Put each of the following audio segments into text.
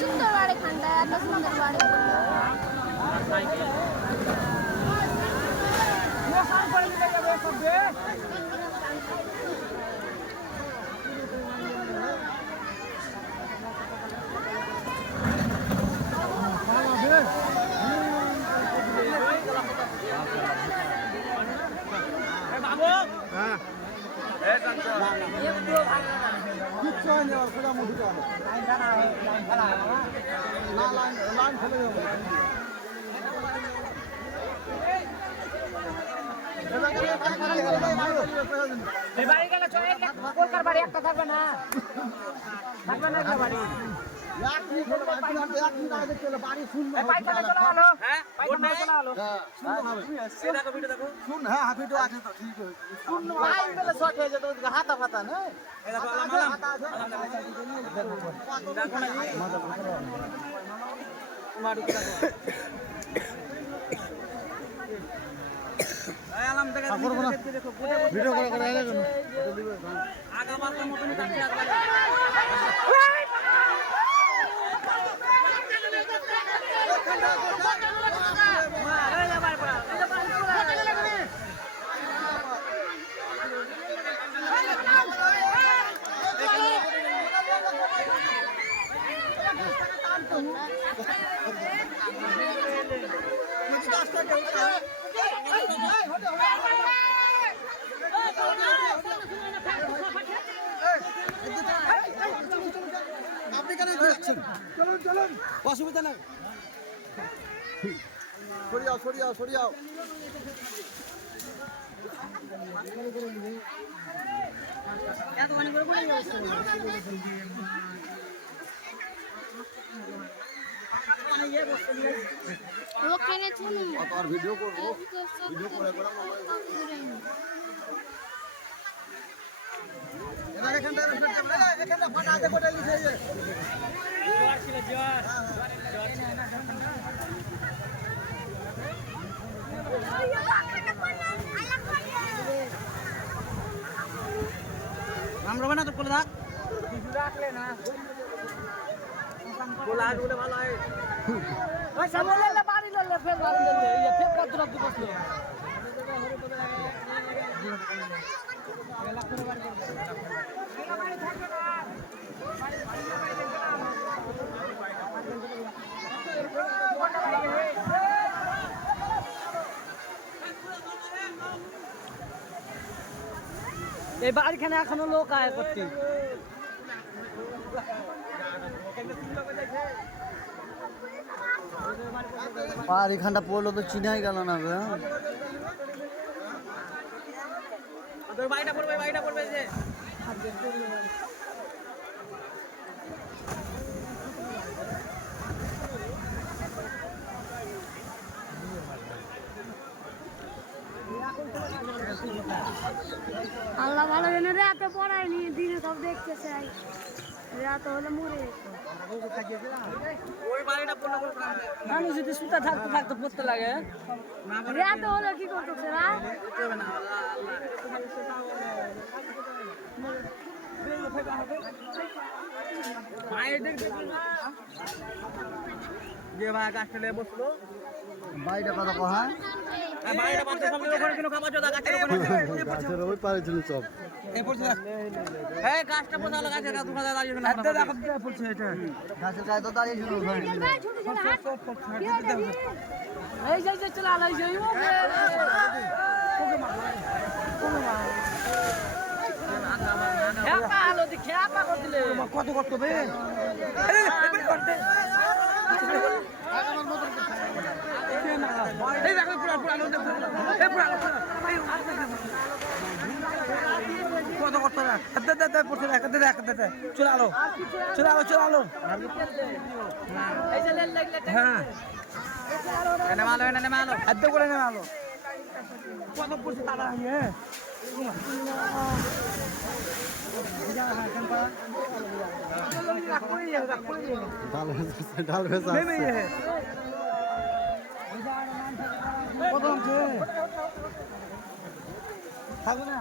সুন্দর বাড়ি খানটা এত সুন্দর বাড়ি কিচ্ছু হয়নি সোজা মুঠি না লাইন ফেলে যাবো বাড়ি গেলে কলকার বাড়ি একটা থাকবে না বাড়ি হাতা ফাতা না ভিডিও করে আগামার মতন আপনি কেন যাচ্ছেন? চলুন চলুন, অসুবিধা নাই। সরিয়াও সরিয়াও সরিয়াও। আর ভিডিও করবো, ভিডিও করে করে এখানটা ফাটা আছে কোটা লিখে আমরা না তো কোলে থাক রাখলে না কোলা আগুলে ভালো হয় ওই সামনে না বাড়ি ললে ফের বাড়ি ললে এই ফের কত রাত বসলো এলা করে বাড়ি করবে বাড়ি থাকবে না এই বাড়িখানে এখনো লোক আয় করতে আর এখানটা পড়লো তো চিনাই গেল না বাড়িটা পড়বে যে আল্লাহ ভালো জানে রাতে পড়ায়নি দিনে সব দেখতে চাই রাতে হলে মরে ওই বাড়িটা পড়লো মানুষ যদি সুতা থাকতে থাকতে পড়তে লাগে রাতে হলে কি করতেছে না যে ভাই গাছটা নিয়ে বসলো বাড়িটা কত কহা বাড়িটা বাঁধতে সামনে ওখানে কোনো খাবার জোদা গাছের গাছের ওই পারে ছিল সব এই গাছটা বসালো গাছের গাছ দুখানা দাঁড়িয়ে না এটা দেখো পড়ছে এটা গাছের গায়ে তো দাঁড়িয়ে ছিল এই যে চলে আলাই যাই কত কত বে কত করতো না পড়ছে চলে আলো হ্যাঁ আদ্য করে নেমে আলো কত পড়ছে তারা ডাল ভেজা কত থাকবে না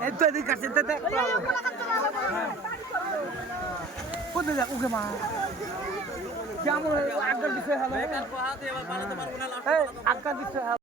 এই তো এদিকে কাটছে তে কোথায় যা ওকে মা কেমন আটকার বিষয় হলো এই আটকার বিষয় হলো